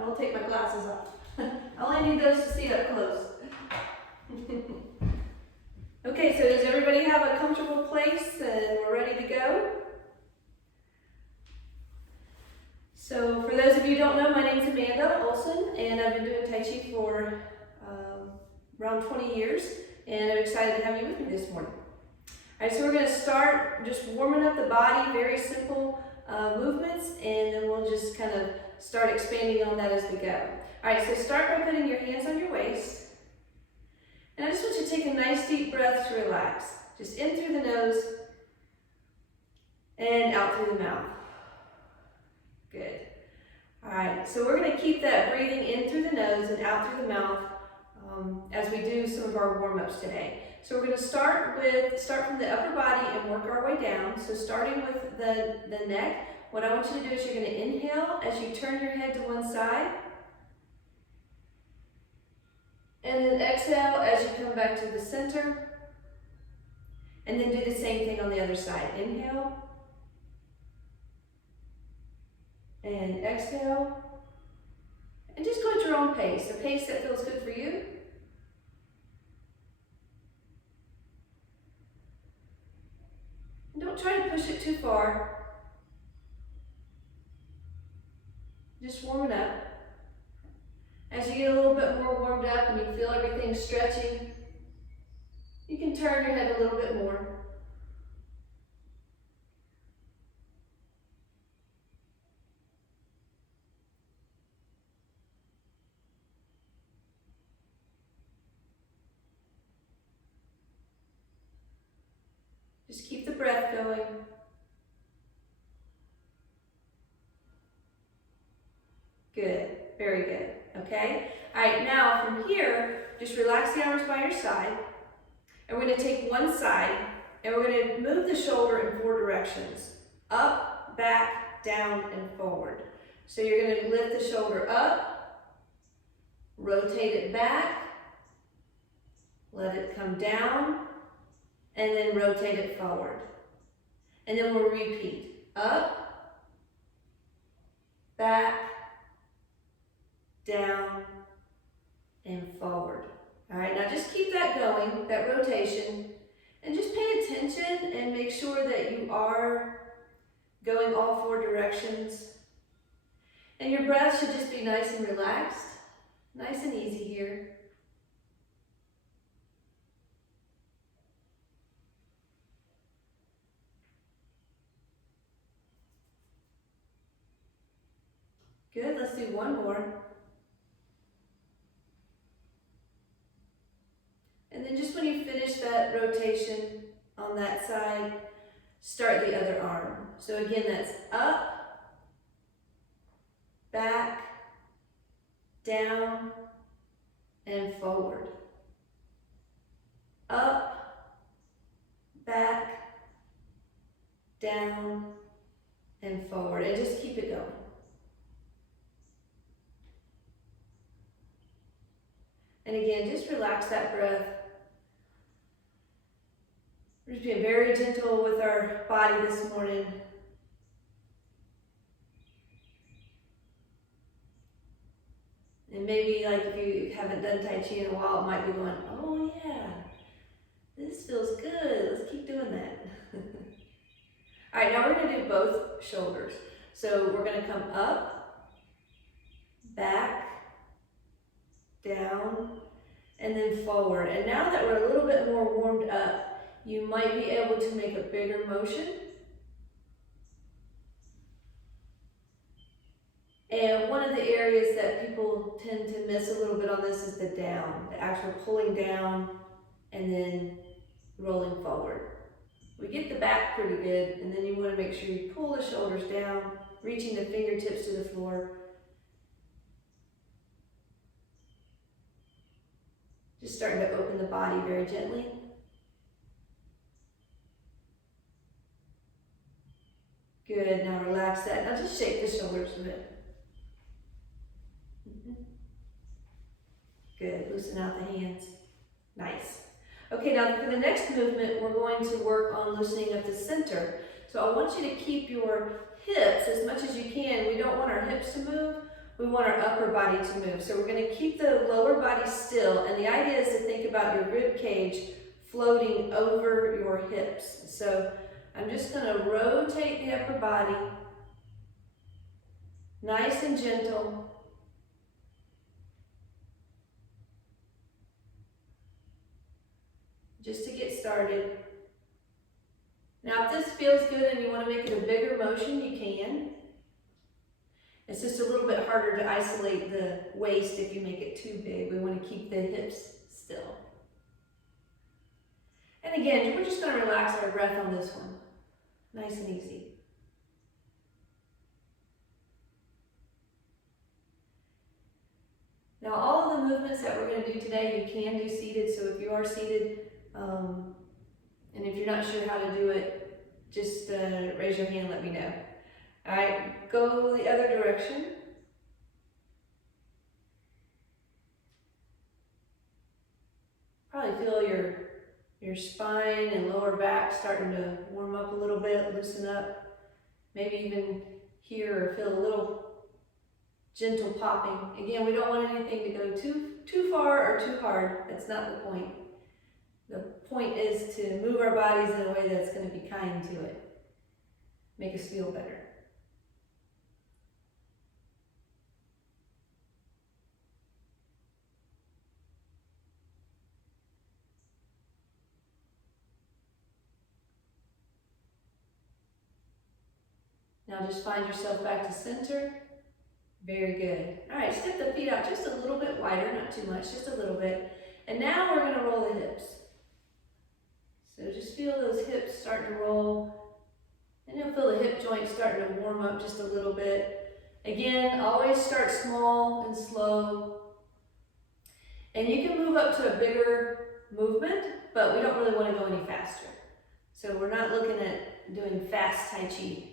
I will take my glasses off. I only need those to see up close. Okay, so does everybody have a comfortable place and we're ready to go? So for those of you who don't know, my name's Amanda Olson, and I've been doing Tai Chi for around 20 years, and I'm excited to have you with me this morning. All right, so we're going to start just warming up the body, very simple movements, and then we'll just kind of start expanding on that as we go. All right, so start by putting your hands on your waist, and I just want you to take a nice deep breath to relax. Just in through the nose and out through the mouth. Good. All right, so we're going to keep that breathing in through the nose and out through the mouth as we do some of our warm-ups today. So we're going to start from the upper body and work our way down. So starting with the neck, what I want you to do is you're going to inhale as you turn your head to one side. And then exhale as you come back to the center. And then do the same thing on the other side. Inhale. And exhale. And just go at your own pace, a pace that feels good for you. And don't try to push it too far. Just warm it up. As you get a little bit more warmed up and you feel everything stretching, you can turn your head a little bit more. Just keep the breath going. Good, very good, okay? All right, now from here, just relax the arms by your side, and we're gonna take one side, and we're gonna move the shoulder in 4 directions. Up, back, down, and forward. So you're gonna lift the shoulder up, rotate it back, let it come down, and then rotate it forward. And then we'll repeat. Up, back, down, and forward. All right, now just keep that going, that rotation, and just pay attention and make sure that you are going all 4 directions. And your breath should just be nice and relaxed, nice and easy here. Good, let's do one more. And then just when you finish that rotation on that side, start the other arm. So again, that's up, back, down, and forward. Up, back, down, and forward. And just keep it going. And again, just relax that breath. We're just being very gentle with our body this morning. And maybe like if you haven't done Tai Chi in a while, it might be going, oh yeah, this feels good. Let's keep doing that. All right, now we're gonna do both shoulders. So we're gonna come up, back, down, and then forward. And now that we're a little bit more warmed up, you might be able to make a bigger motion. And one of the areas that people tend to miss a little bit on this is the down, the actual pulling down and then rolling forward. We get the back pretty good, and then you want to make sure you pull the shoulders down, reaching the fingertips to the floor. Just starting to open the body very gently. Good, now relax that. Now just shake the shoulders a bit. Good, loosen out the hands. Nice. Okay, now for the next movement, we're going to work on loosening up the center. So I want you to keep your hips as much as you can. We don't want our hips to move. we want our upper body to move. So we're going to keep the lower body still, and the idea is to think about your rib cage floating over your hips. So I'm just going to rotate the upper body, nice and gentle. Just to get started. Now if this feels good and you want to make it a bigger motion, you can. It's just a little bit harder to isolate the waist if you make it too big. We want to keep the hips still. And again, we're just going to relax our breath on this one. Nice and easy. Now all of the movements that we're going to do today, you can do seated. So if you are seated, and if you're not sure how to do it, just raise your hand and let me know. All right, go the other direction. Probably feel your spine and lower back starting to warm up a little bit, loosen up. Maybe even hear or feel a little gentle popping. Again, we don't want anything to go too far or too hard. That's not the point. The point is to move our bodies in a way that's going to be kind to it. Make us feel better. Now just find yourself back to center. Very good. All right, step the feet out just a little bit wider, not too much, just a little bit. And now we're going to roll the hips. So just feel those hips starting to roll. And you'll feel the hip joint starting to warm up just a little bit. Again, always start small and slow. And you can move up to a bigger movement, but we don't really want to go any faster. So we're not looking at doing fast Tai Chi.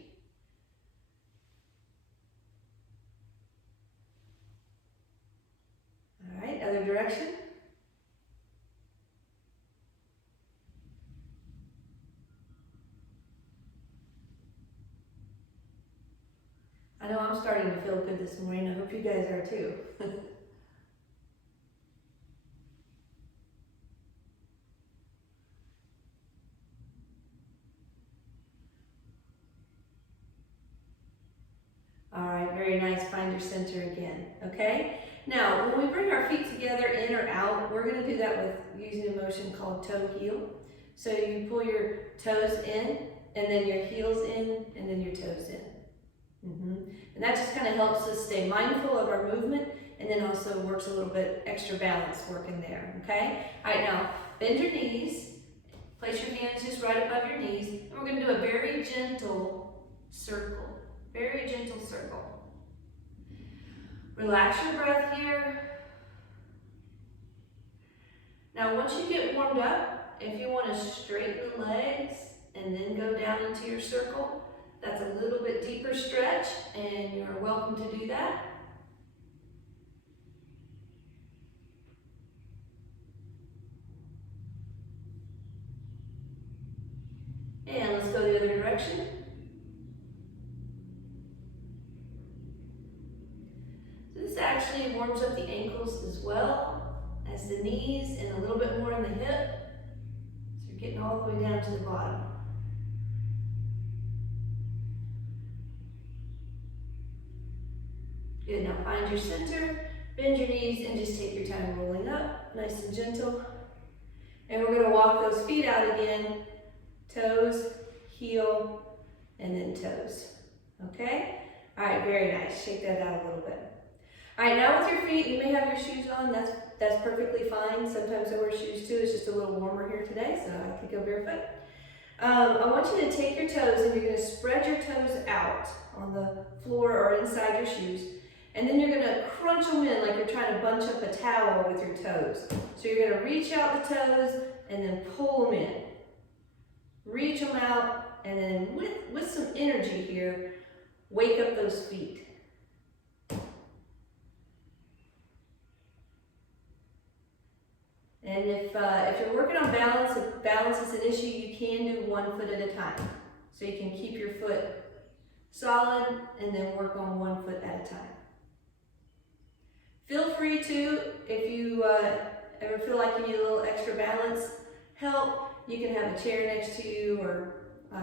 All right, other direction. I know I'm starting to feel good this morning. I hope you guys are too. All right, very nice. Find your center again, okay? Now, when we bring our feet together, in or out, we're going to do that with using a motion called toe heel. So you pull your toes in, and then your heels in, and then your toes in. And that just kind of helps us stay mindful of our movement, and then also works a little bit extra balance work in there, okay? All right, now bend your knees, place your hands just right above your knees, and we're going to do a very gentle circle. Very gentle circle. Relax your breath here. Now once you get warmed up, if you want to straighten the legs and then go down into your circle, that's a little bit deeper stretch, and you're welcome to do that. And let's go the other direction. This actually warms up the ankles as well as the knees, and a little bit more in the hip. So you're getting all the way down to the bottom. Good, now find your center, bend your knees, and just take your time rolling up, nice and gentle. And we're gonna walk those feet out again, toes, heel, and then toes, okay? All right, very nice, shake that out a little bit. All right, now with your feet, you may have your shoes on, that's perfectly fine. Sometimes I wear shoes too, it's just a little warmer here today, so I could go barefoot. I want you to take your toes and you're gonna spread your toes out on the floor or inside your shoes. And then you're gonna crunch them in like you're trying to bunch up a towel with your toes. So you're gonna reach out the toes and then pull them in. Reach them out, and then with some energy here, wake up those feet. And if you're working on balance, if balance is an issue, you can do 1 foot at a time. So you can keep your foot solid and then work on 1 foot at a time. Feel free to, if you ever feel like you need a little extra balance help, you can have a chair next to you or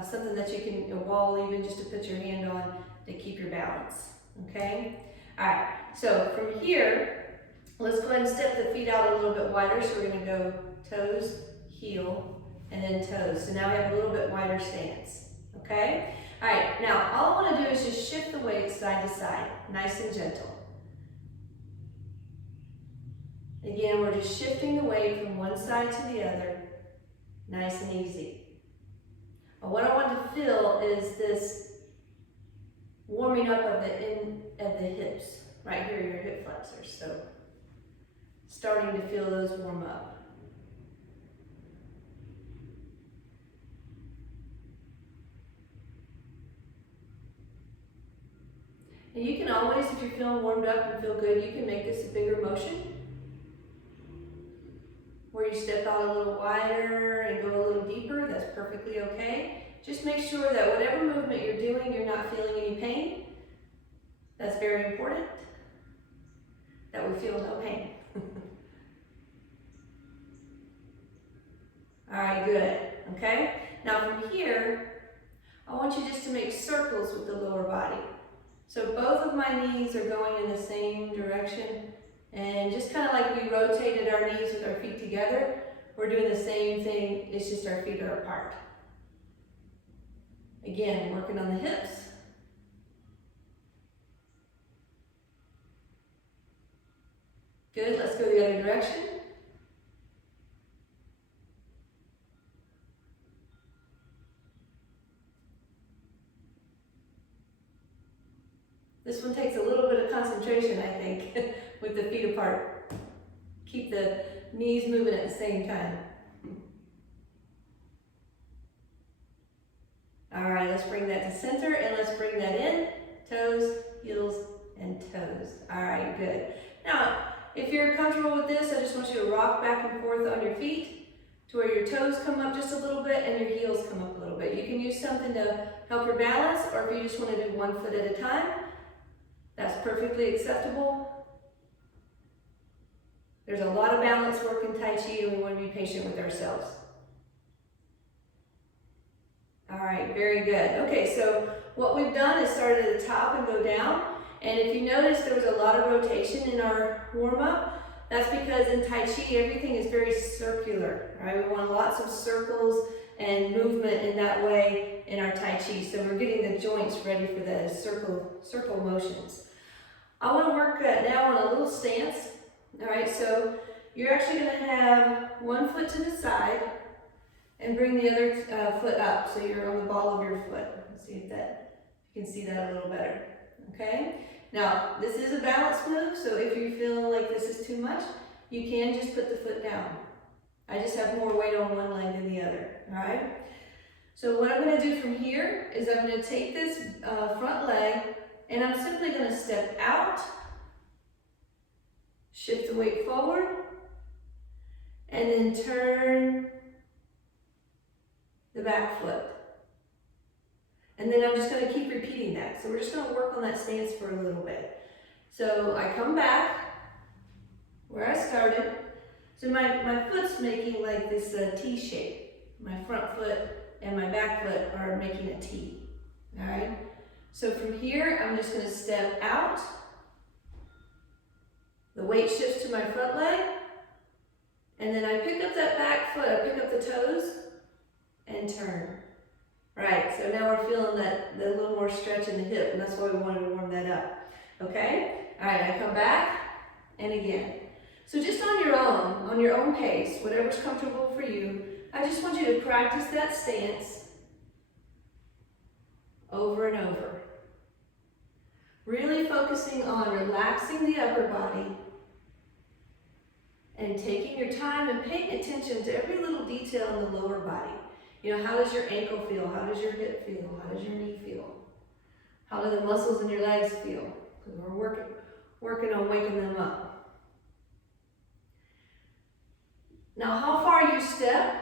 something that you can, a wall even, just to put your hand on to keep your balance, okay? All right, so from here, let's go ahead and step the feet out a little bit wider. So we're gonna go toes, heel, and then toes. So now we have a little bit wider stance, okay? All right, now all I wanna do is just shift the weight side to side, nice and gentle. Again, we're just shifting the weight from one side to the other, nice and easy. And what I want to feel is this warming up of the hips, right here, your hip flexors. So starting to feel those warm up. And you can always, if you're feeling warmed up and feel good, you can make this a bigger motion, where you step out a little wider and go a little deeper. That's perfectly okay. Just make sure that whatever movement you're doing, you're not feeling any pain. That's very important, that we feel no pain. All right, good, okay? Now from here, I want you just to make circles with the lower body. So both of my knees are going in the same direction, and just kind of like we rotated our knees with our feet together, we're doing the same thing, it's just our feet are apart. Again, working on the hips. Good, let's go the other direction. This one takes a little bit of concentration, I think, with the feet apart. Keep the knees moving at the same time. All right, let's bring that to center and let's bring that in. Toes, heels, and toes. All right, good. Now, if you're comfortable with this, I just want you to rock back and forth on your feet to where your toes come up just a little bit and your heels come up a little bit. You can use something to help your balance, or if you just want to do one foot at a time, that's perfectly acceptable. There's a lot of balance work in Tai Chi, and we want to be patient with ourselves. All right, very good. Okay, so what we've done is started at the top and go down. And if you notice, there was a lot of rotation in our warm-up. That's because in Tai Chi, everything is very circular, right? We want lots of circles and movement in that way in our Tai Chi. So we're getting the joints ready for the circle motions. I want to work now on a little stance. All right, so you're actually going to have one foot to the side and bring the other foot up, so you're on the ball of your foot. Let's see if you can see that a little better. Okay. Now this is a balance move, so if you feel like this is too much, you can just put the foot down. I just have more weight on one leg than the other. All right. So what I'm going to do from here is I'm going to take this front leg and I'm simply going to step out, shift the weight forward, and then turn the back foot. And then I'm just going to keep repeating that. So we're just going to work on that stance for a little bit. So I come back where I started. So my foot's making like this T shape. My front foot and my back foot are making a T. All right. So from here, I'm just going to step out. The weight shifts to my front leg. And then I pick up that back foot, I pick up the toes and turn. Right, so now we're feeling that the little more stretch in the hip, and that's why we wanted to warm that up. Okay? All right, I come back, and again. So just on your own pace, whatever's comfortable for you, I just want you to practice that stance over and over. Really focusing on relaxing the upper body and taking your time and paying attention to every little detail in the lower body. You know, how does your ankle feel? How does your hip feel? How does your knee feel? How do the muscles in your legs feel? Because we're working on waking them up. Now, how far you step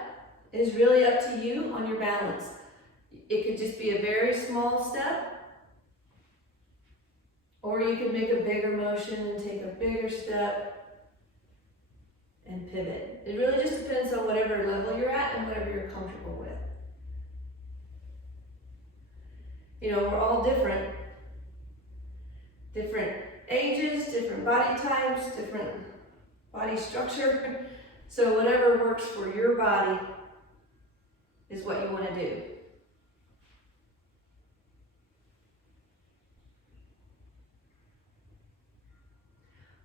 is really up to you on your balance. It could just be a very small step, Or you can make a bigger motion and take a bigger step and pivot. It really just depends on whatever level you're at and whatever you're comfortable with. You know, we're all different. Different ages, different body types, different body structure. So whatever works for your body is what you want to do.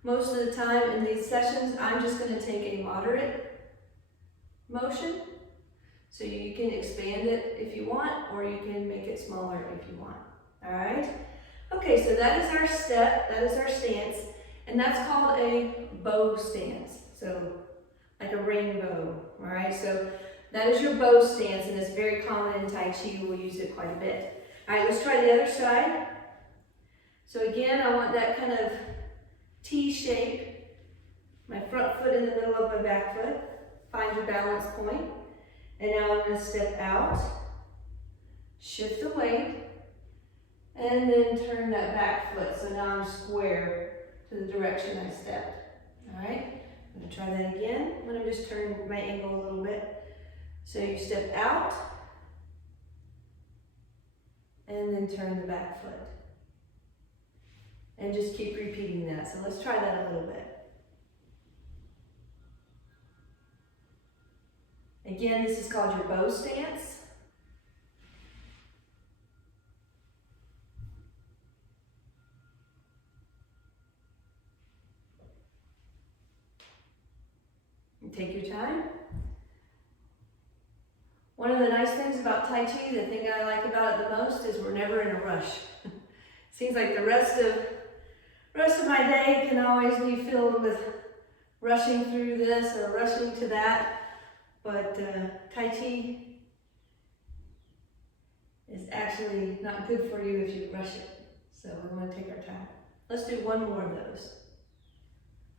Most of the time in these sessions, I'm just going to take a moderate motion. So you can expand it if you want, or you can make it smaller if you want. All right? Okay, so that is our step, that is our stance, and that's called a bow stance. So like a rainbow, all right? So that is your bow stance, and it's very common in Tai Chi. We'll use it quite a bit. All right, let's try the other side. So again, I want that kind of T shape, my front foot in the middle of my back foot. Find your balance point. And now I'm going to step out, shift the weight, and then turn that back foot. So now I'm square to the direction I stepped. All right, I'm going to try that again. I'm going to just turn my angle a little bit. So you step out, and then turn the back foot. And just keep repeating that. So let's try that a little bit. Again, this is called your bow stance. And take your time. One of the nice things about Tai Chi, the thing I like about it the most, is we're never in a rush. Seems like the rest of my day can always be filled with rushing through this or rushing to that. But Tai Chi is actually not good for you if you rush it. So we want to take our time. Let's do one more of those.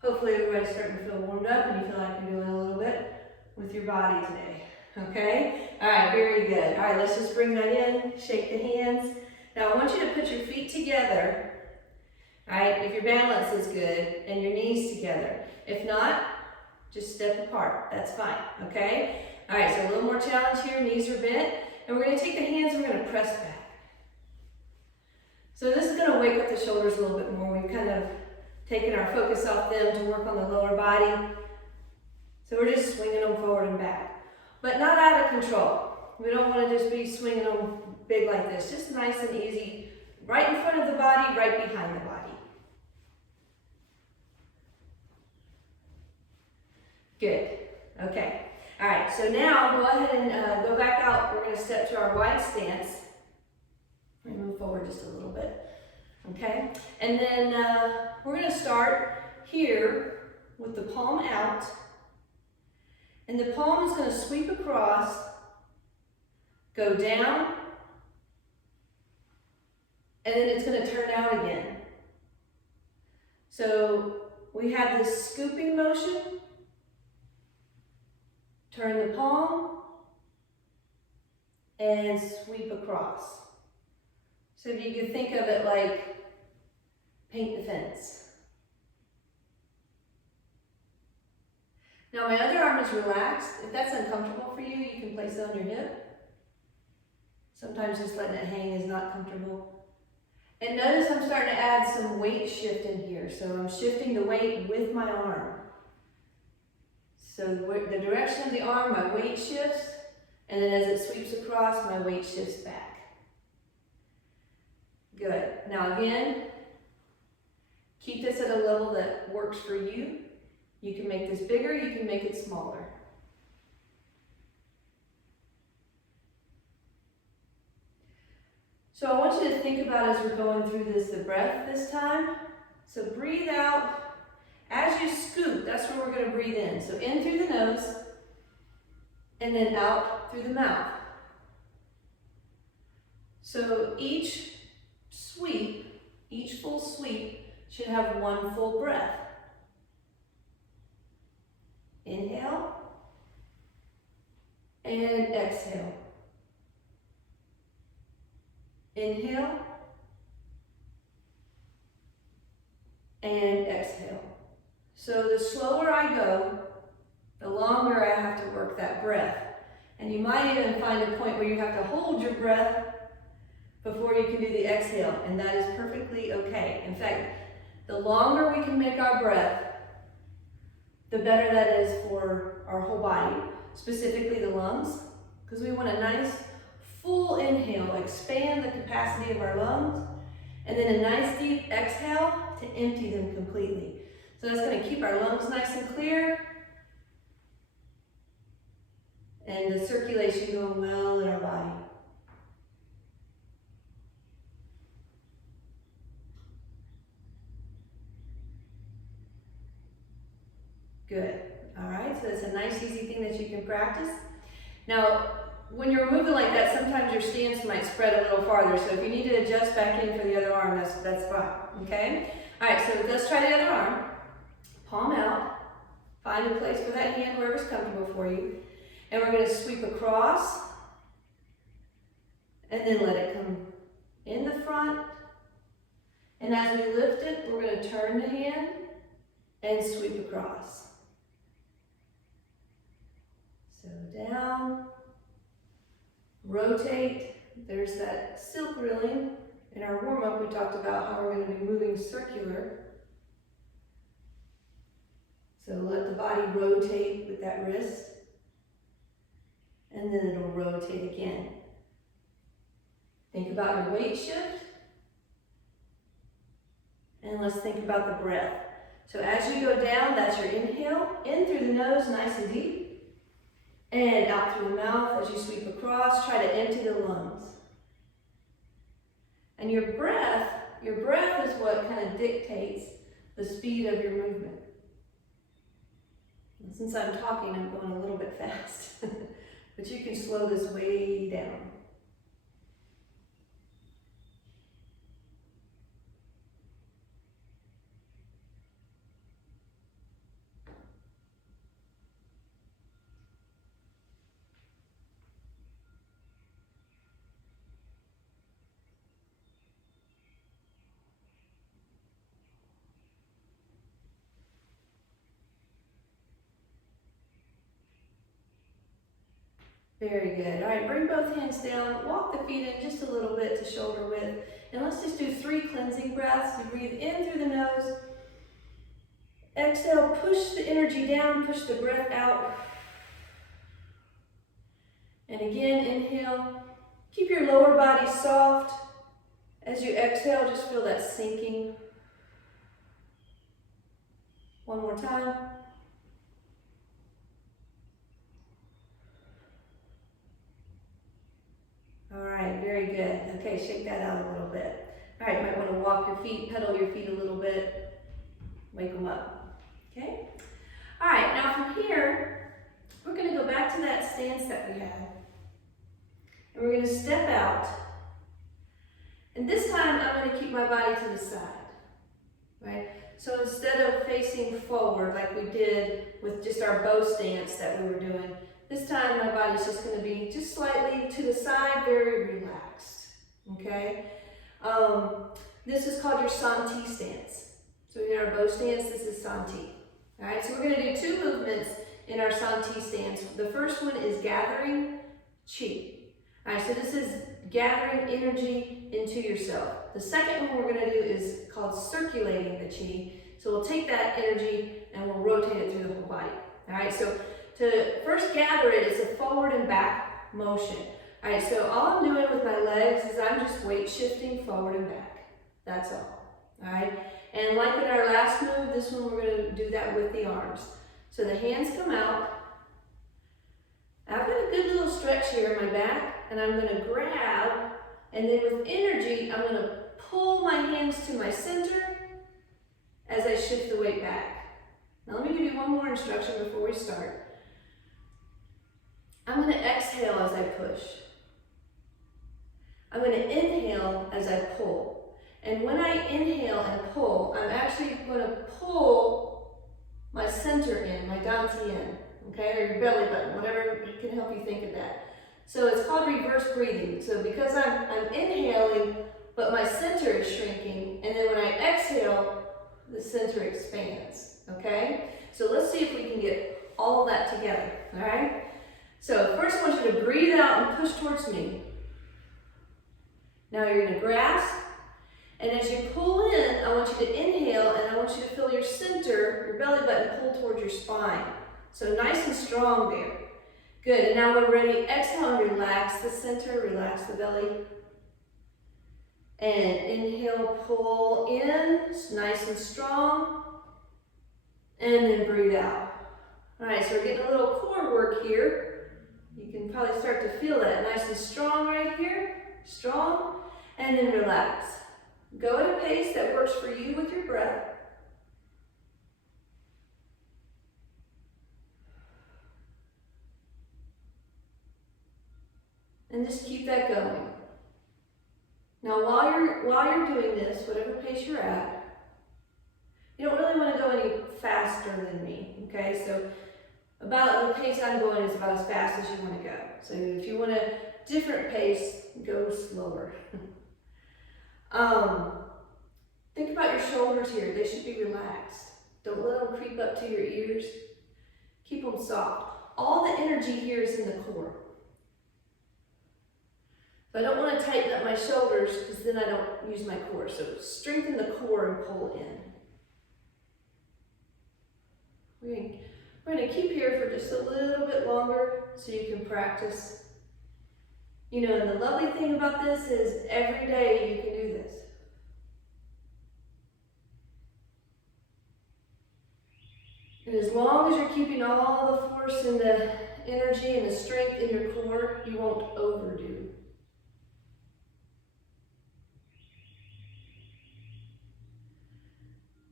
Hopefully everybody's starting to feel warmed up and you feel like you're doing a little bit with your body today. Okay? All right, very good. All right, let's just bring that in, shake the hands. Now I want you to put your feet together, all right, if your balance is good, and your knees together. If not, just step apart, that's fine, okay? All right, so a little more challenge here, knees are bent, and we're gonna take the hands and we're gonna press back. So this is gonna wake up the shoulders a little bit more. We've kind of taken our focus off them to work on the lower body. So we're just swinging them forward and back, but not out of control. We don't wanna just be swinging them big like this, just nice and easy, right in front of the body, right behind the body. Good, okay. All right, so now go ahead and go back out. We're gonna step to our wide stance. We're gonna move forward just a little bit, okay? And then we're gonna start here with the palm out. And the palm is gonna sweep across, go down, and then it's gonna turn out again. So we have this scooping motion. Turn the palm and sweep across. So if you could think of it like paint the fence. Now my other arm is relaxed. If that's uncomfortable for you, you can place it on your hip. Sometimes just letting it hang is not comfortable. And notice I'm starting to add some weight shift in here. So I'm shifting the weight with my arm. So the direction of the arm, my weight shifts, and then as it sweeps across, my weight shifts back. Good. Now again, keep this at a level that works for you. You can make this bigger, you can make it smaller. So I want you to think about, as we're going through this, the breath this time. So breathe out. As you scoop, that's where we're going to breathe in. So in through the nose, and then out through the mouth. So each sweep, each full sweep, should have one full breath. Inhale, and exhale. Inhale, and exhale. So the slower I go, the longer I have to work that breath. And you might even find a point where you have to hold your breath before you can do the exhale, and that is perfectly okay. In fact, the longer we can make our breath, the better that is for our whole body, specifically the lungs, because we want a nice full inhale, expand the capacity of our lungs, and then a nice deep exhale to empty them completely. So that's going to keep our lungs nice and clear, and the circulation going well in our body. Good. All right, so that's a nice, easy thing that you can practice. Now, when you're moving like that, sometimes your stance might spread a little farther. So if you need to adjust back in for the other arm, that's fine. Okay? All right, so let's try the other arm. Palm out. Find a place for that hand, wherever's comfortable for you. And we're going to sweep across. And then let it come in the front. And as we lift it, we're going to turn the hand and sweep across. So down, rotate. There's that silk rilling. In our warm-up, we talked about how we're going to be moving circular. So let the body rotate with that wrist. And then it'll rotate again. Think about your weight shift. And let's think about the breath. So as you go down, that's your inhale. In through the nose, nice and deep. And out through the mouth as you sweep across. Try to empty the lungs. And your breath is what kind of dictates the speed of your movement. And since I'm talking, I'm going a little bit fast. But you can slow this way down. Very good. All right, bring both hands down. Walk the feet in just a little bit to shoulder width. And let's just do 3 cleansing breaths. You breathe in through the nose. Exhale, push the energy down, push the breath out. And again, inhale. Keep your lower body soft. As you exhale, just feel that sinking. One more time. All right, very good. Okay, shake that out a little bit. All right, you might want to walk your feet, pedal your feet a little bit, wake them up. Okay? All right, now from here, we're going to go back to that stance that we had. And we're going to step out. And this time, I'm going to keep my body to the side. Right? So instead of facing forward like we did with just our bow stance that we were doing, this time my body's just going to be just slightly to the side, very relaxed, okay? This is called your Santi stance. So in our bow stance, this is Santi. All right, so we're going to do 2 movements in our Santi stance. The first one is gathering chi. All right, so this is gathering energy into yourself. The second one we're going to do is called circulating the chi. So we'll take that energy and we'll rotate it through the whole body. All right, so to first gather it, it's a forward and back motion. All right, so all I'm doing with my legs is I'm just weight shifting forward and back. That's all. All right, and like in our last move, this one we're going to do that with the arms. So the hands come out. I've got a good little stretch here in my back, and I'm going to grab, and then with energy, I'm going to pull my hands to my center as I shift the weight back. Now let me give you one more instruction before we start. I'm going to exhale as I push. I'm going to inhale as I pull. And when I inhale and pull, I'm actually going to pull my center in, my danti in, okay, or your belly button, whatever can help you think of that. So it's called reverse breathing. So because I'm inhaling, but my center is shrinking, and then when I exhale, the center expands, okay? So let's see if we can get all of that together, all right? So first I want you to breathe out and push towards me. Now you're gonna grasp, and as you pull in, I want you to inhale, and I want you to feel your center, your belly button pull towards your spine. So nice and strong there. Good, and now we're ready. Exhale and relax the center, relax the belly. And inhale, pull in, nice and strong. And then breathe out. All right, so we're getting a little core work here. You can probably start to feel that nice and strong right here. Strong, and then relax. Go at a pace that works for you with your breath. And just keep that going. Now while you're doing this, whatever pace you're at, you don't really want to go any faster than me, okay? So about the pace I'm going is about as fast as you want to go. So if you want a different pace, go slower. Think about your shoulders here. They should be relaxed. Don't let them creep up to your ears. Keep them soft. All the energy here is in the core. So I don't want to tighten up my shoulders because then I don't use my core. So strengthen the core and pull in. We're going to keep here for just a little bit longer so you can practice. You know, and the lovely thing about this is every day you can do this. And as long as you're keeping all the force and the energy and the strength in your core, you won't overdo.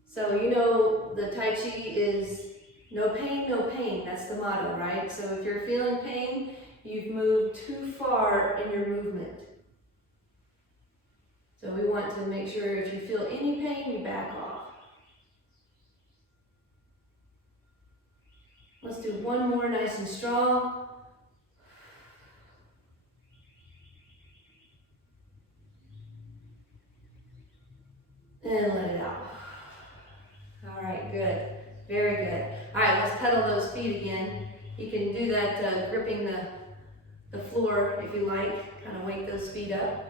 So you know the Tai Chi is no pain, no pain. That's the motto, right? So if you're feeling pain, you've moved too far in your movement. So we want to make sure if you feel any pain, you back off. Let's do one more nice and strong. And let it out. All right, good. Very good. All right, let's pedal those feet again. You can do that gripping the floor if you like. Kind of wake those feet up.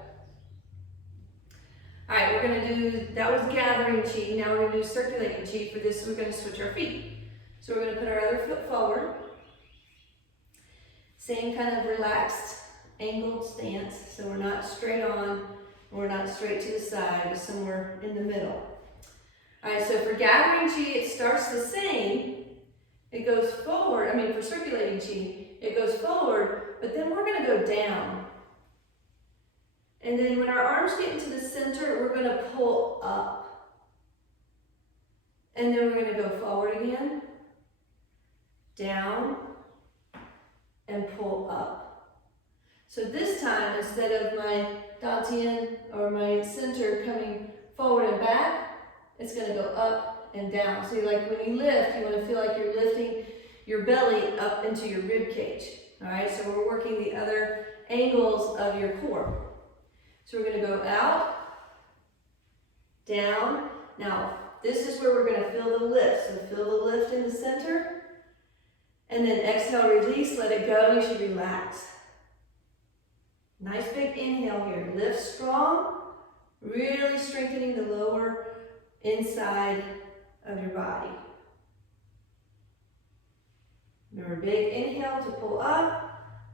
All right, we're going to do, that was gathering chi. Now we're going to do circulating chi. For this, we're going to switch our feet. So we're going to put our other foot forward. Same kind of relaxed, angled stance. So we're not straight on, we're not straight to the side, we're somewhere in the middle. All right, so for gathering chi, it starts the same. It goes forward, for circulating chi, it goes forward, but then we're going to go down. And then when our arms get into the center, we're going to pull up. And then we're going to go forward again, down, and pull up. So this time, instead of my dantian or my center coming forward and back, it's going to go up and down. So like when you lift, you want to feel like you're lifting your belly up into your rib cage. All right, so we're working the other angles of your core. So we're going to go out, down. Now, this is where we're going to feel the lift. So feel the lift in the center. And then exhale, release, let it go. You should relax. Nice big inhale here. Lift strong, really strengthening the lower inside of your body. Remember, big inhale to pull up.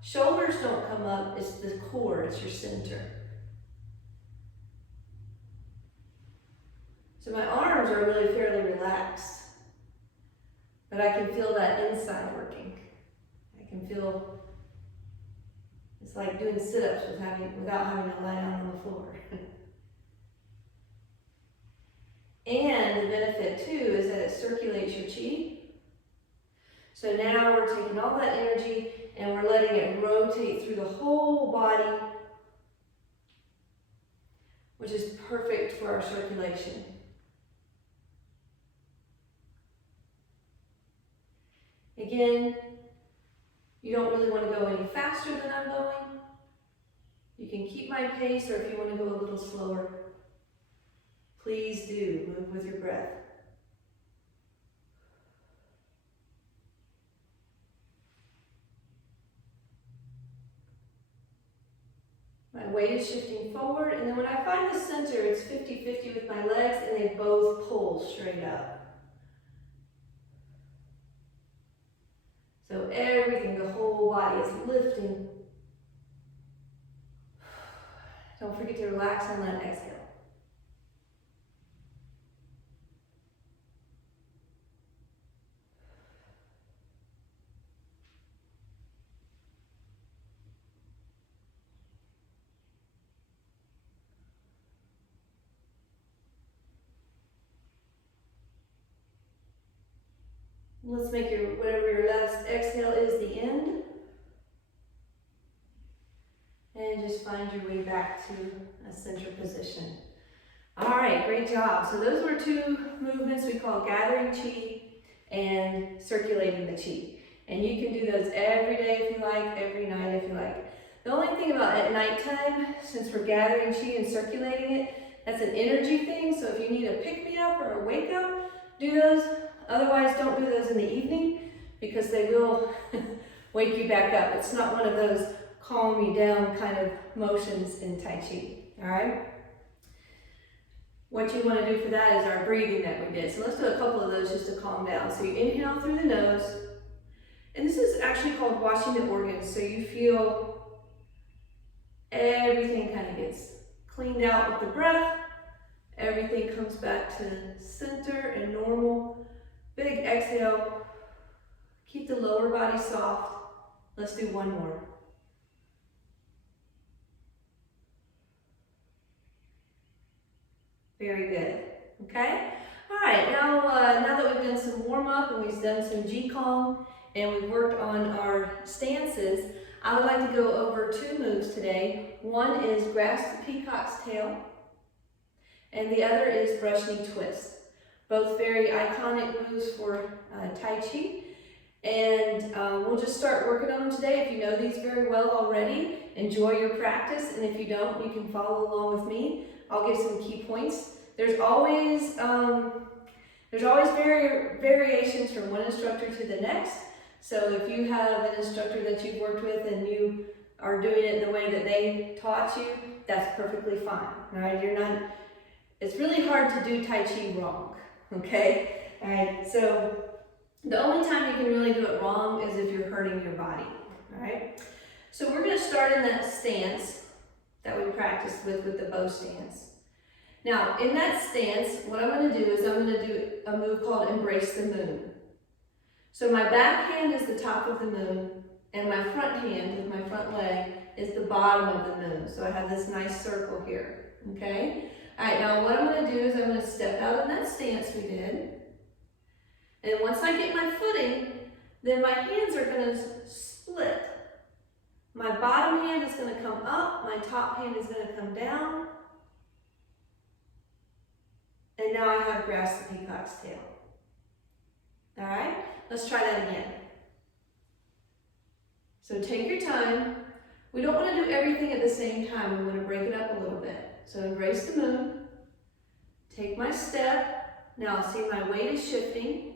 Shoulders don't come up. It's the core. It's your center. So my arms are really fairly relaxed, but I can feel that inside working. I can feel it's like doing sit-ups without having to lie down on the floor. And the benefit too is that it circulates your chi. So now we're taking all that energy and we're letting it rotate through the whole body, which is perfect for our circulation. Again, you don't really want to go any faster than I'm going. You can keep my pace, or if you want to go a little slower, please do. Move with your breath. weight is shifting forward, and then when I find the center, it's 50-50 with my legs, and they both pull straight up. So everything, the whole body is lifting. Don't forget to relax on that exhale. Let's make whatever your last exhale is the end. And just find your way back to a center position. All right, great job. So those were two movements we call gathering chi and circulating the chi. And you can do those every day if you like, every night if you like. The only thing about at nighttime, since we're gathering chi and circulating it, that's an energy thing. So if you need a pick-me-up or a wake-up, do those. Otherwise, don't do those in the evening because they will wake you back up. It's not one of those calm you down kind of motions in Tai Chi, all right? What you want to do for that is our breathing that we did. So let's do a couple of those just to calm down. So you inhale through the nose, and this is actually called washing the organs. So you feel everything kind of gets cleaned out with the breath. Everything comes back to center and normal. Big exhale. Keep the lower body soft. Let's do one more. Very good, okay? All right, now that we've done some warm up and we've done some Gong and we've worked on our stances, I would like to go over two moves today. One is grasp the peacock's tail, and the other is brush knee twist. Both very iconic moves for Tai Chi. And we'll just start working on them today. If you know these very well already, enjoy your practice. And if you don't, you can follow along with me. I'll give some key points. There's always variations from one instructor to the next. So if you have an instructor that you've worked with and you are doing it the way that they taught you, that's perfectly fine. All right, it's really hard to do Tai Chi wrong. Okay, all right. So the only time you can really do it wrong is if you're hurting your body. All right. So we're going to start in that stance that we practiced with the bow stance. Now, in that stance, what I'm going to do is I'm going to do a move called Embrace the Moon. So my back hand is the top of the moon, and my front hand with my front leg is the bottom of the moon. So I have this nice circle here, okay? All right, now what I'm going to do is I'm going to step out in that stance we did. And once I get my footing, then my hands are going to split. My bottom hand is going to come up, my top hand is going to come down. And now I have grasp the peacock's tail. All right, let's try that again. So take your time. We don't want to do everything at the same time. We want to break it up a little bit. So embrace the moon. Take my step. Now see my weight is shifting.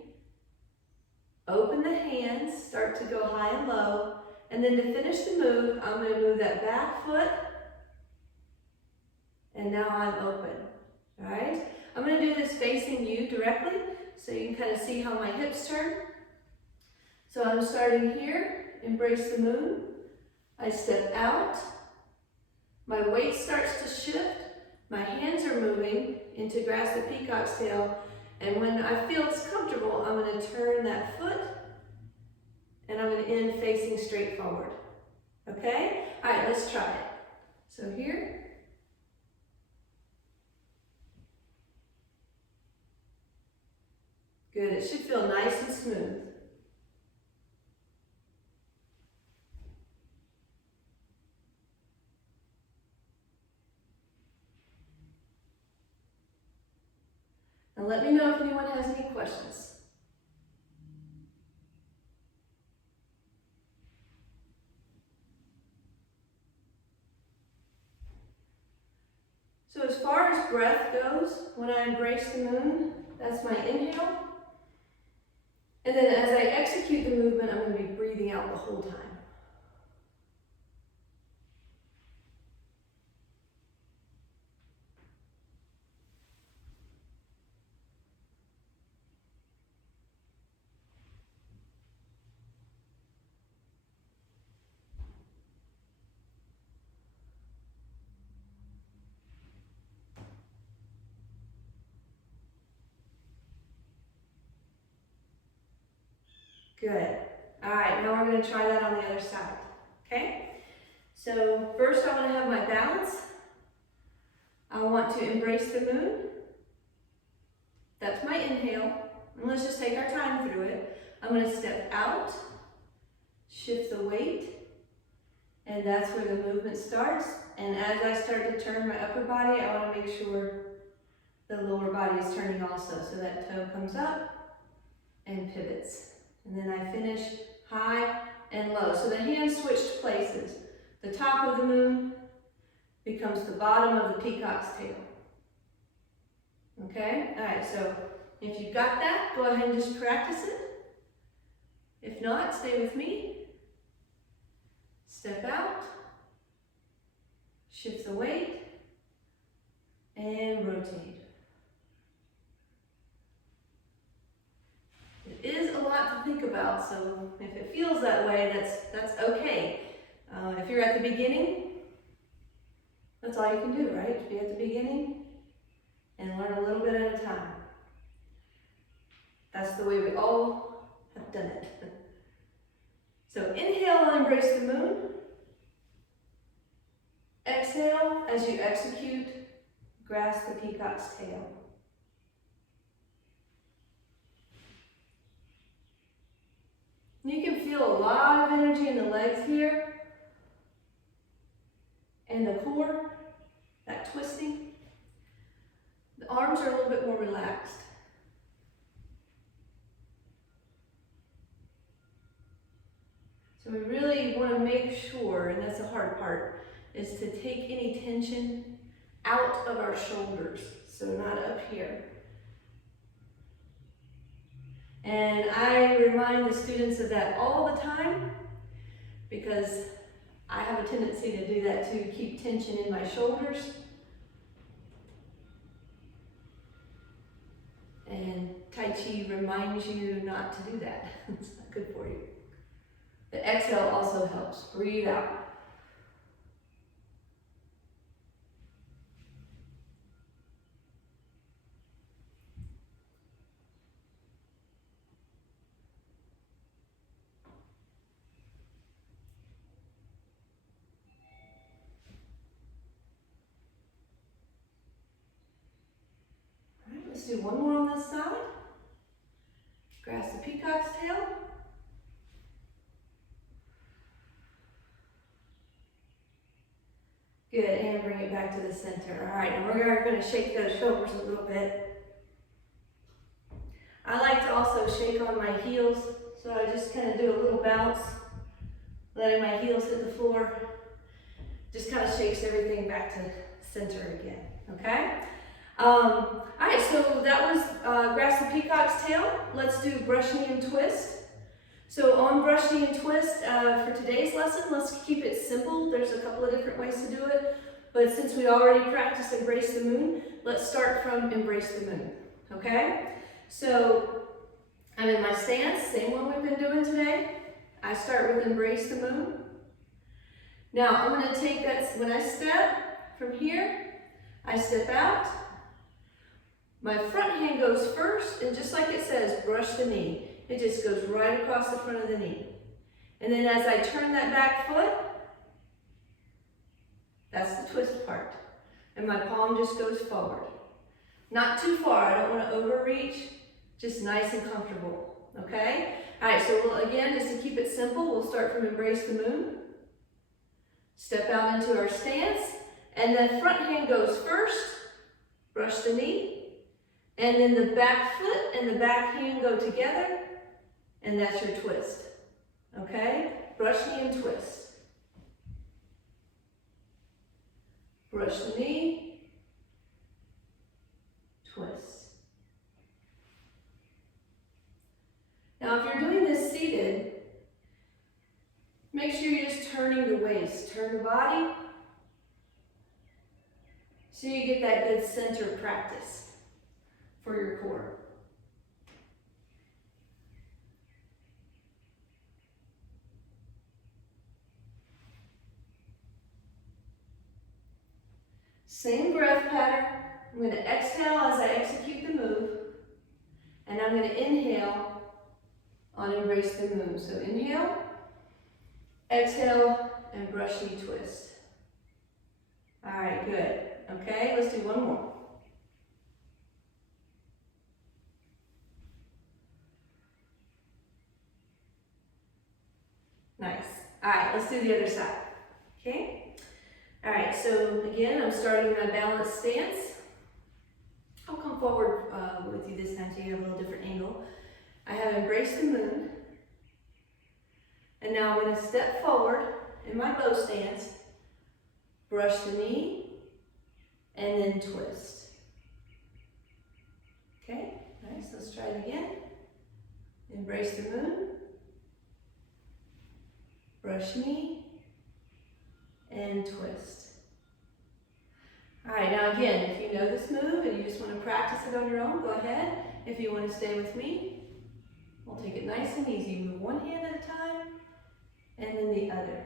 Open the hands, start to go high and low. And then to finish the move, I'm going to move that back foot. And now I'm open. All right? I'm going to do this facing you directly so you can kind of see how my hips turn. So I'm starting here, embrace the moon. I step out. My weight starts to shift. My hands are moving into grasp the peacock's tail. And when I feel it's comfortable, I'm going to turn that foot and I'm going to end facing straight forward. Okay? All right, let's try it. So here. Good, it should feel nice and smooth. Now let me know if anyone has any questions. So as far as breath goes, when I embrace the moon, that's my inhale. And then as I execute the movement, I'm going to be breathing out the whole time. Good. All right, now we're going to try that on the other side. Okay? So first I want to have my balance. I want to embrace the moon. That's my inhale. And let's just take our time through it. I'm going to step out, shift the weight, and that's where the movement starts. And as I start to turn my upper body, I want to make sure the lower body is turning also. So that toe comes up and pivots. And then I finish high and low. So the hands switched places. The top of the moon becomes the bottom of the peacock's tail. Okay? All right, so if you've got that, go ahead and just practice it. If not, stay with me. Step out, shift the weight, and rotate. It is a lot to think about, so if it feels that way, that's okay. If you're at the beginning, that's all you can do, right? Be at the beginning and learn a little bit at a time. That's the way we all have done it. So inhale and embrace the moon. Exhale as you execute, grasp the peacock's tail. You can feel a lot of energy in the legs here and the core, that twisting. The arms are a little bit more relaxed. So we really want to make sure, and that's the hard part, is to take any tension out of our shoulders, so not up here. And I remind the students of that all the time because I have a tendency to do that too, keep tension in my shoulders. And Tai Chi reminds you not to do that. It's not good for you. The exhale also helps. Breathe out. All right, let's do one more on this side. Grasp the peacock's tail. Good, and bring it back to the center. All right, and we're going to shake those shoulders a little bit. I like to also shake on my heels, so I just kind of do a little bounce, letting my heels hit the floor. Just kind of shakes everything back to center again, okay? All right, so that was grasp the peacock's tail. Let's do brush knee and twist. So on brush knee and twist, for today's lesson, let's keep it simple. There's a couple of different ways to do it, but since we already practiced embrace the moon, let's start from embrace the moon, okay? So I'm in my stance, same one we've been doing today. I start with embrace the moon. Now I'm going to take that, when I step from here, I step out. My front hand goes first, and just like it says, brush the knee. It just goes right across the front of the knee. And then as I turn that back foot, that's the twist part. And my palm just goes forward. Not too far, I don't want to overreach, just nice and comfortable, okay? All right, so again, just to keep it simple, we'll start from embrace the moon. Step out into our stance, and the front hand goes first, brush the knee, and then the back foot and the back hand go together, and that's your twist, okay? Brush knee and twist. Brush the knee, twist. Now if you're doing this seated, make sure you're just turning the waist, turn the body, so you get that good center practice for your core. Same breath pattern. I'm going to exhale as I execute the move, and I'm going to inhale on Embrace the Moon. So inhale, exhale, and brush knee twist. All right, good. Okay, let's do one more. Nice. All right, let's do the other side. Okay? All right, so again, I'm starting my balanced stance. I'll come forward with you this time so you have a little different angle. I have embraced the moon. And now I'm going to step forward in my bow stance, brush the knee, and then twist. Okay, nice. Let's try it again. Embrace the moon, brush knee, and twist. All right, now again, if you know this move and you just want to practice it on your own, go ahead. If you want to stay with me, we'll take it nice and easy. Move one hand at a time, and then the other.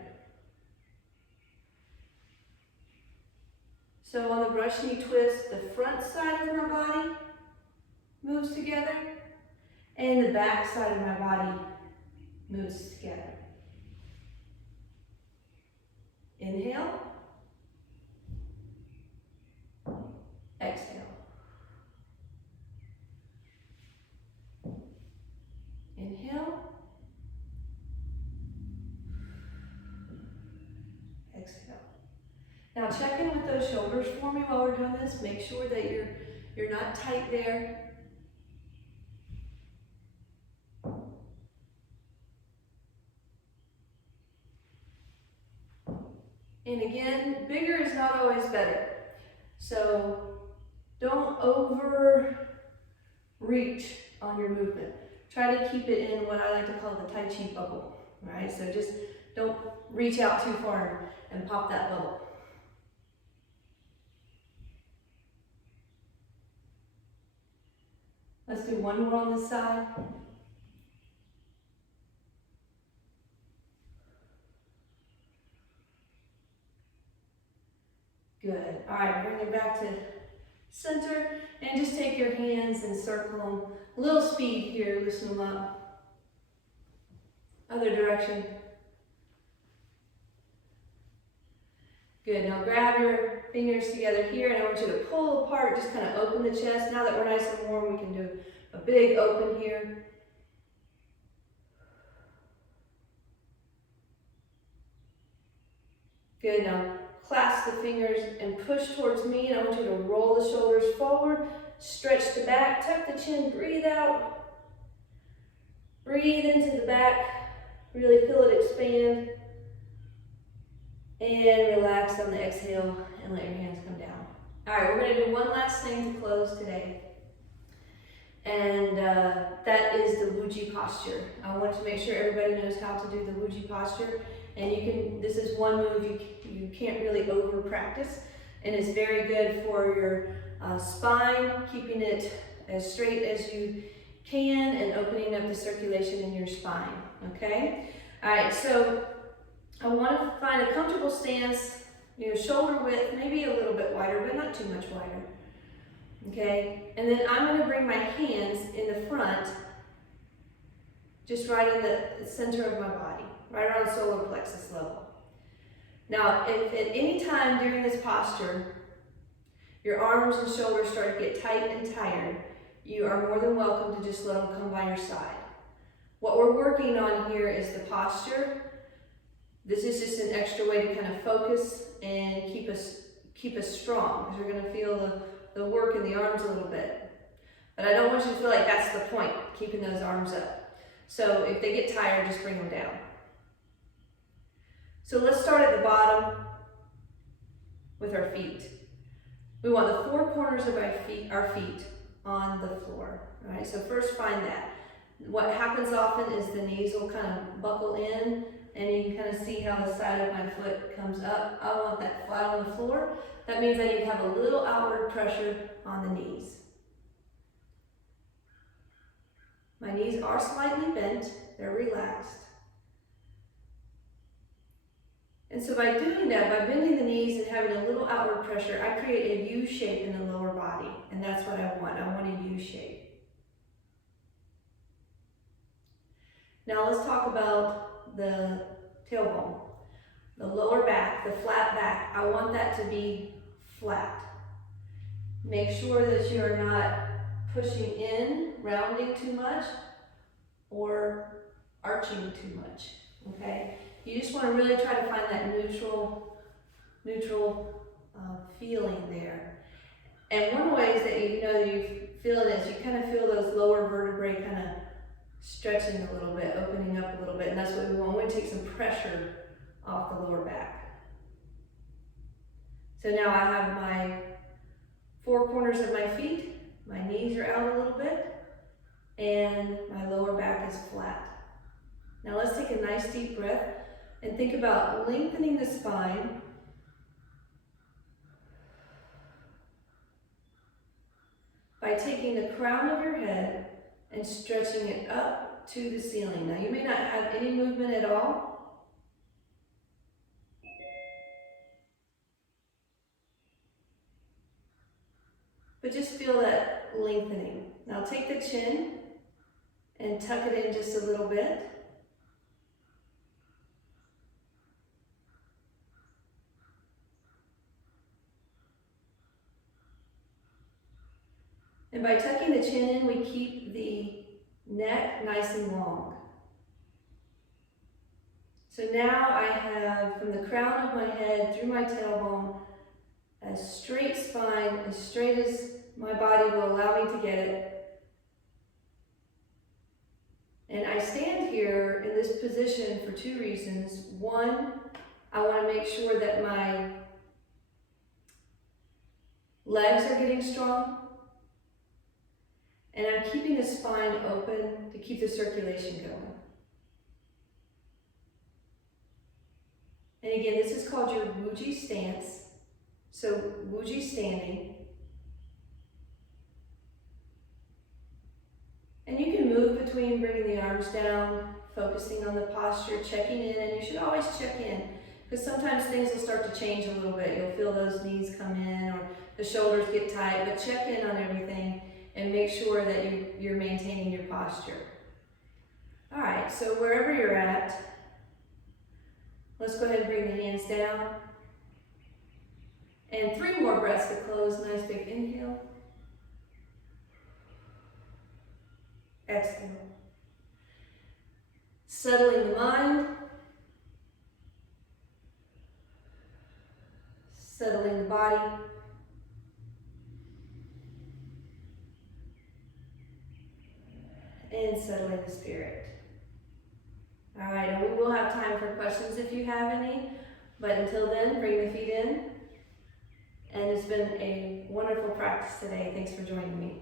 So on the brush knee twist, the front side of my body moves together, and the back side of my body moves together. Inhale, exhale. Inhale, exhale. Now check in with those shoulders for me while we're doing this. Make sure that you're not tight there. And again, bigger is not always better. So don't overreach on your movement. Try to keep it in what I like to call the Tai Chi bubble, right? So just don't reach out too far and pop that bubble. Let's do one more on this side. Good. All right, bring it back to center and just take your hands and circle them. A little speed here, loosen them up. Other direction. Good. Now grab your fingers together here and I want you to pull apart, just kind of open the chest. Now that we're nice and warm, we can do a big open here. Good. Now clasp the fingers and push towards me, and I want you to roll the shoulders forward, stretch the back, tuck the chin, breathe out. Breathe into the back, really feel it expand. And relax on the exhale and let your hands come down. All right, we're gonna do one last thing to close today. And that is the Wuji posture. I want to make sure everybody knows how to do the Wuji posture. And you can, this is one move you can't really over practice. And it's very good for your spine, keeping it as straight as you can and opening up the circulation in your spine, okay? All right, so I want to find a comfortable stance, shoulder width, maybe a little bit wider, but not too much wider. Okay, and then I'm going to bring my hands in the front, just right in the center of my body, right around solar plexus level. Now, if at any time during this posture, your arms and shoulders start to get tight and tired, you are more than welcome to just let them come by your side. What we're working on here is the posture. This is just an extra way to kind of focus and keep us strong, because you're going to feel the work in the arms a little bit. But I don't want you to feel like that's the point, keeping those arms up. So if they get tired, just bring them down. So let's start at the bottom with our feet. We want the four corners of our feet on the floor. All right, so first find that. What happens often is the knees will kind of buckle in, and you can kind of see how the side of my foot comes up. I want that flat on the floor. That means I need to have a little outward pressure on the knees. My knees are slightly bent, they're relaxed. And so by doing that, by bending the knees and having a little outward pressure, I create a U shape in the lower body. And that's what I want. I want a U shape. Now let's talk about the tailbone. The lower back, the flat back, I want that to be flat. Make sure that you are not pushing in, rounding too much, or arching too much, okay? You just want to really try to find that neutral feeling there. And one of the ways that you know you feel it is you kind of feel those lower vertebrae kind of stretching a little bit, opening up a little bit, and that's what we want. We want to take some pressure off the lower back. So now I have my four corners of my feet, my knees are out a little bit, and my lower back is flat. Now let's take a nice deep breath and think about lengthening the spine. By taking the crown of your head and stretching it up to the ceiling. Now you may not have any movement at all. But just feel that lengthening. Now take the chin and tuck it in just a little bit. And by tucking the chin in, we keep the neck nice and long. So now I have from the crown of my head through my tailbone, a straight spine, as straight as my body will allow me to get it. And I stand here in this position for two reasons. One, I want to make sure that my legs are getting strong. And I'm keeping the spine open to keep the circulation going. And again, this is called your Wuji stance. So Wuji standing. And you can move between bringing the arms down, focusing on the posture, checking in, and you should always check in. Because sometimes things will start to change a little bit. You'll feel those knees come in or the shoulders get tight, but check in on everything and make sure that you're maintaining your posture. All right, so wherever you're at, let's go ahead and bring the hands down. And 3 more breaths to close. Nice big inhale. Exhale. Settling the mind. Settling the body. And settling the spirit. All right, and we will have time for questions if you have any, but until then, bring the feet in. And it's been a wonderful practice today. Thanks for joining me.